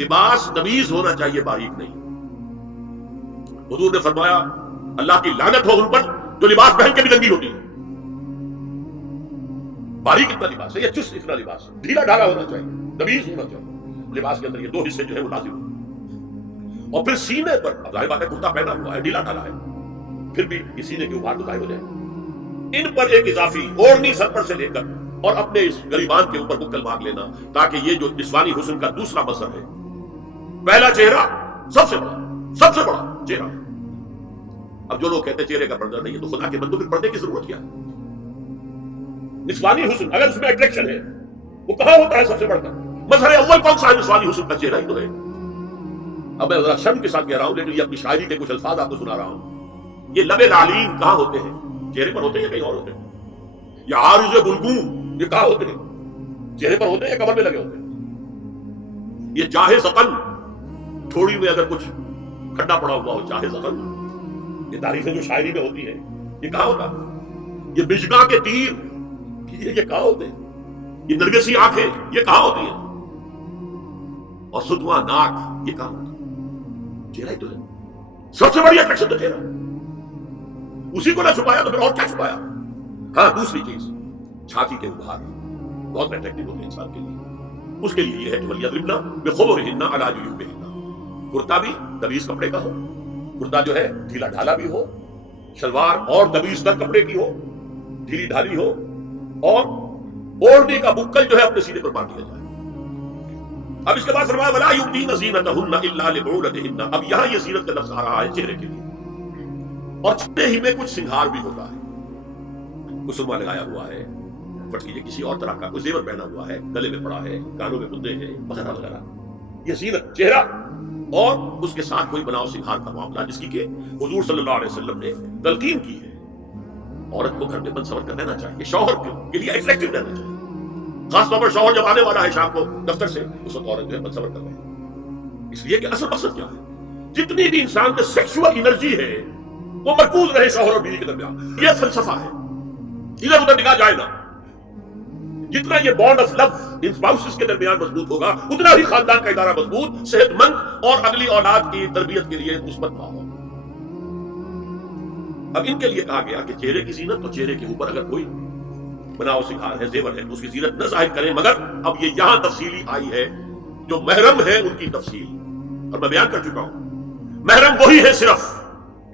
لباس تمیز ہونا چاہیے، باریک نہیں۔ حضور نے فرمایا اللہ کی لعنت ہو ان پر جو لباس پہن کے بھی ننگی ہوتی ہے۔ باریک اتنا لباس ہے یا چست اتنا لباس، ڈھیلا ڈھالا ہونا چاہیے، تمیز ہونا چاہیے۔ لباس کے اندر یہ دو حصے جو ہے وہ لازم ہیں۔ اور پھر سینے پر، ظاہر بات ہے کرتا پہنا ہوا ہے، ڈھیلا ڈھالا ہے، پھر بھی یہ سینے کے اوپر تو ظاہر ہو جائے۔ ان پر ایک اضافی اوڑھنی سر پر سے لے کر اور اپنے اس گریبان کے اوپر بکل مانگ لینا، تاکہ یہ جو نسوانی حسن کا دوسرا مظہر ہے، پہلا چہرہ سب سے بڑا چہرہ۔ اب جو لوگ کہتے ہیں چہرے کا پردہ نہیں ہے تو خدا کے بندوں پھر پردے کی ضرورت کیا ہے؟ نسوانی حسن اگر اس میں اٹریکشن ہے وہ کہاں ہوتا ہے سب سے بڑھ کر؟ مظہر اول کون سا ہے؟ نسوانی حسن کا چہرہ ہی تو ہے۔ اب میں ذرا شرم کے ساتھ کہہ رہا ہوں، لیکن یہ اپنی شاعری کے کچھ الفاظ آپ کو سنا رہا ہوں۔ یہ لب لعلین کہاں ہوتے ہیں؟ چہرے پر ہوتے ہیں یا کہیں اور ہوتے ہیں؟ یا عارض بلغوم یہ کہاں ہوتے ہیں؟ چہرے پر ہوتے ہیں یا کمر میں لگے ہوتے ہیں؟ یہ چاہے زقن، تھوڑی میں اگر کچھ کھڈا پڑا ہوا ہو، چاہے زقن، یہ تعریفیں جو شاعری میں ہوتی ہیں یہ کہاں ہوتا ہے؟ یہ مشگاں کے تیر یہ کہاں ہوتے ہیں؟ یہ نرگسی آنکھیں یہ کہاں ہوتی ہیں؟ اور ستواں ناک یہ کہاں ہوتا ہے؟ چہرہ ہی تو ہے سب سے بڑی اٹریکشن تو چہرہ، اسی کو نہ چھپایا تو پھر اور کیا چھپایا؟ ہاں دوسری چیز چھاتی کے ابھار بہت اٹریکٹیو ہوتے ہیں انسان کے لیے، اس کے لیے یہ ہے کہ وَلْيَضْرِبْنَ بِخُمُرِهِنَّ عَلَىٰ جُيُوبِهِنَّ، کرتا بھی تمیز کپڑے کا ہو، کرتا جو ہے ڈھیلا ڈھالا بھی ہو، شلوار اور تمیز تر کپڑے کی ہو، ڈھیلی ڈھالی ہو، اور اوڑھنے کا بکل جو ہے اپنے سینے پر باندھ دیا جائے۔ اب اس کے بعد فرمایا وَلَا يُبْدِينَ زِينَتَهُنَّ إِلَّا لِبُعُولَتِهِنَّ، اب یہاں یہ زینت کا لفظ آ رہا ہے چہرے کے لیے، اور چہرے ہی میں کچھ سنگھار بھی ہوتا ہے، کچھ سرما لگایا ہوا ہے، پٹ کیجیے کسی اور طرح کا کوئی زیور پہنا ہوا ہے، گلے میں پڑا ہے، کانوں میں بدے ہیں وغیرہ وغیرہ، یہ زینت چہرہ اور اس کے ساتھ کوئی بناؤ سنگھار کا معاملہ، جس کی کہ حضور صلی اللہ علیہ وسلم نے تلقین کی ہے۔ عورت کو گھر میں بند سور کر رہنا چاہیے، شوہر کے لیے اٹریکٹیو رہنا چاہیے، خاص طور پر شوہر جب آنے والا ہے شام کو دفتر سے، اس وقت عورت جو ہے بند سور کر رہے ہیں، اس لیے کہ اصل مقصد کیا ہے؟ جتنی بھی انسان میں سیکسول انرجی ہے وہ مرکوز رہے شوہر اور بیوی کے درمیان، یہ فلسفہ ہے، ادھر ادھر نکاح جائے نا۔ جتنا یہ bond of love in spouses کے درمیان مضبوط ہوگا، اتنا ہی خاندان کا ادارہ مضبوط، صحت مند اور اگلی اولاد کی تربیت کے لیے مثبت ماحول۔ اب ان کے لیے کہا گیا کہ چہرے کی زینت، تو چہرے کے اوپر اگر کوئی بناؤ سنگھار ہے، زیور ہے، تو اس کی زینت نہ ظاہر کریں، مگر اب یہ یہاں تفصیلی آئی ہے، جو محرم ہے ان کی تفصیل، اور میں بیان کر چکا ہوں، محرم وہی ہے صرف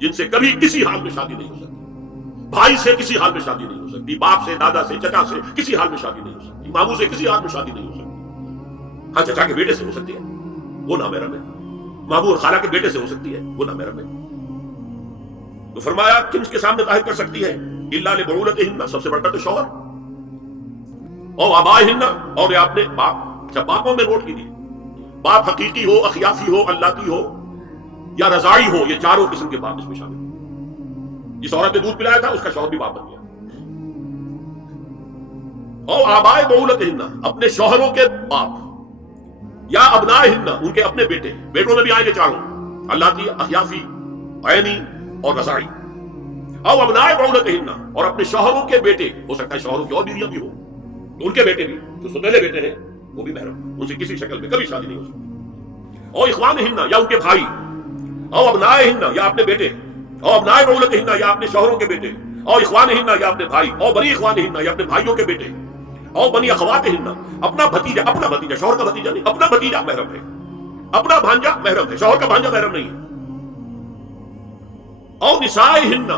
جن سے کبھی کسی حال میں شادی نہیں ہو سکتی، بھائی سے کسی حال میں شادی نہیں ہو سکتی، باپ سے، دادا سے، چچا سے کسی حال میں شادی نہیں ہو سکتی، ماموں سے کسی حال میں شادی نہیں ہو سکتی۔ ہاں چچا کے بیٹے سے ہو سکتی ہے، وہ نامحرم ہے، ماموں اور خالہ کے بیٹے سے ہو سکتی ہے، وہ نامحرم ہے۔ تو فرمایا کن کے سامنے ظاہر کر سکتی ہے؟ الا لبعولتہن، سب سے بڑھ کر تو شوہر، اور آبائہن، اور یہ اپنے باپ۔ اچھا باپوں میں نوٹ کیجیے، باپ حقیقی ہو، اخیافی ہو، اللتی ہو یا رضاعی ہو، یہ چاروں قسم کے باپ اس میں شامل ہیں۔ جس عورت نے دودھ پلایا تھا اس کا شوہر بھی باپ بن گیا۔ اور آبائے بعولتہن، اپنے شوہروں کے باپ، یا ابنائہن، ان کے اپنے بیٹے، بیٹوں میں بھی آئیں گے چاروں، اللتی، اخیافی، عینی اور رضاعی۔ او ابنائے بعولتہن، اور اپنے شوہروں کے بیٹے، ہو سکتا ہے شوہروں کی اور بیویاں بھی ہو تو ان کے بیٹے بھی، جو ستیلے بیٹے ہیں وہ بھی محرم، ان سے کسی شکل میں کبھی شادی نہیں ہو سکتی۔ او اخوانہن، یا ان کے بھائی، او ابنائہن، یا اپنے بیٹے، او ابنائے بعولتہن، یا اپنے شوہروں کے بیٹے، او اخوانہن، یا اپنے بھائی، او بنی اخوانہن، یا اپنے بھائیوں کے بیٹے، او بنی اخواتہن، اپنا بھتیجا، شوہر کا بھتیجا نہیں، اپنا بھتیجا محرم ہے، اپنا بھانجا محرم ہے، شوہر کا بھانجا محرم نہیں ہے۔ او نسائہن،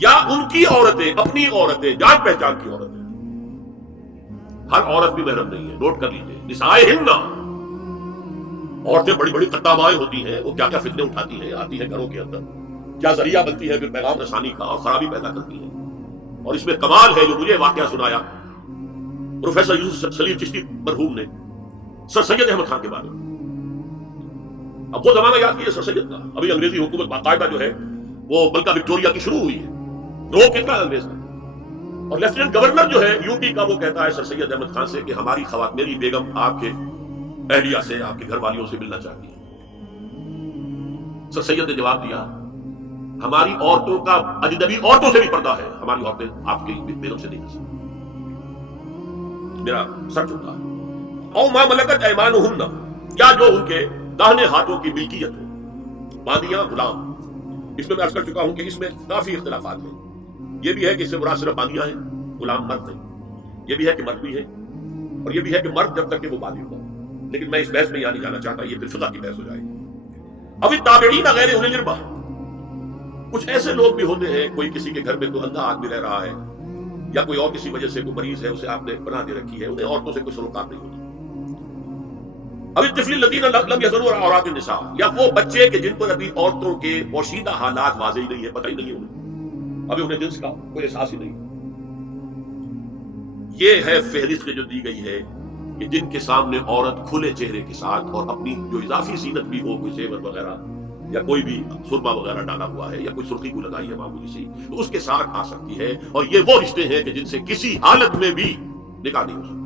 یا ان کی عورتیں، اپنی عورتیں، جان پہچان کی عورتیں، ہر عورت بھی محرم نہیں ہے، نوٹ کر لیجیے۔ نسائہن، عورتیں بڑی بڑی قدامائیں ہوتی ہیں، وہ کیا کیا فتنے اٹھاتی ہیں، آتی ہیں گھروں کے اندر، کیا ذریعہ بنتی ہے پھر پیغام رسانی کا، اور خرابی پیدا کرتی ہیں۔ اور اس میں کمال ہے جو مجھے واقعہ سنایا پروفیسر یوسف سلیم چشتی مرحوم نے سر سید احمد خان کے بارے میں۔ اب وہ زمانہ یاد کیجیے سر سید کا، ابھی انگریزی حکومت باقاعدہ جو ہے وہ ملکہ وکٹوریہ کی شروع ہوئی ہے، روک کتنا انگریز کا، اور لیفٹیننٹ گورنر جو ہے یو پی کا، وہ کہتا ہے سر سید احمد خان سے کہ ہماری خواتین، میری بیگم آپ کے اہلیہ سے، آپ کے گھر والیوں سے ملنا چاہتی ہے۔ سر سید نے جواب دیا ہماری عورتوں کا اجنبی عورتوں سے بھی پردہ ہے، ہماری عورتیں آپ کی بیگم سے نہیں کر سکتی۔ میرا سر چکا۔ او ما ملکت ایمانہن، یا جو ان کے داہنے ہاتھوں کی ملکیت ہو. باندیاں غلام، اس میں عرض کر چکا ہوں کہ اس میں کافی اختلافات ہیں. یہ بھی ہے کہ اس سے مراد صرف باندیاں ہیں، غلام مرد نہیں. یہ بھی ہے کہ مرد بھی ہے، اور یہ بھی ہے کہ مرد جب تک کہ وہ باندھی ہو. لیکن میں اس بحث میں یہاں نہیں جانا چاہتا، یہ پھر فقہ کی بحث ہو جائے گی. اب التابعین غیر اولی الارباح، کچھ ایسے لوگ بھی ہوتے ہیں، کوئی کسی کے گھر میں تو اندھا آدمی رہ رہا ہے، یا کوئی اور کسی وجہ سے کوئی مریض ہے، اسے آپ نے پناہ دے رکھی ہے، انہیں عورتوں سے کوئی سروکار نہیں ہوتا. اب الطفل الذین لم یظہروا علی عورات النساء، یا وہ بچے کہ جن پر ابھی عورتوں کے پوشیدہ حالات واضح ہی نہیں ہے، پتہ ہی نہیں ہے انہیں، ابھی انہیں جنس کا کوئی احساس ہی نہیں. یہ ہے فہرست جو دی گئی ہے کہ جن کے سامنے عورت کھلے چہرے کے ساتھ اور اپنی جو اضافی زینت بھی ہو، کوئی زیور وغیرہ یا کوئی بھی سرما وغیرہ ڈالا ہوا ہے یا کوئی سرخی کو لگائی ہے معمولی سی، تو اس کے ساتھ آ سکتی ہے. اور یہ وہ رشتے ہیں کہ جن سے کسی حالت میں بھی نکاح نہیں ہو سکتا.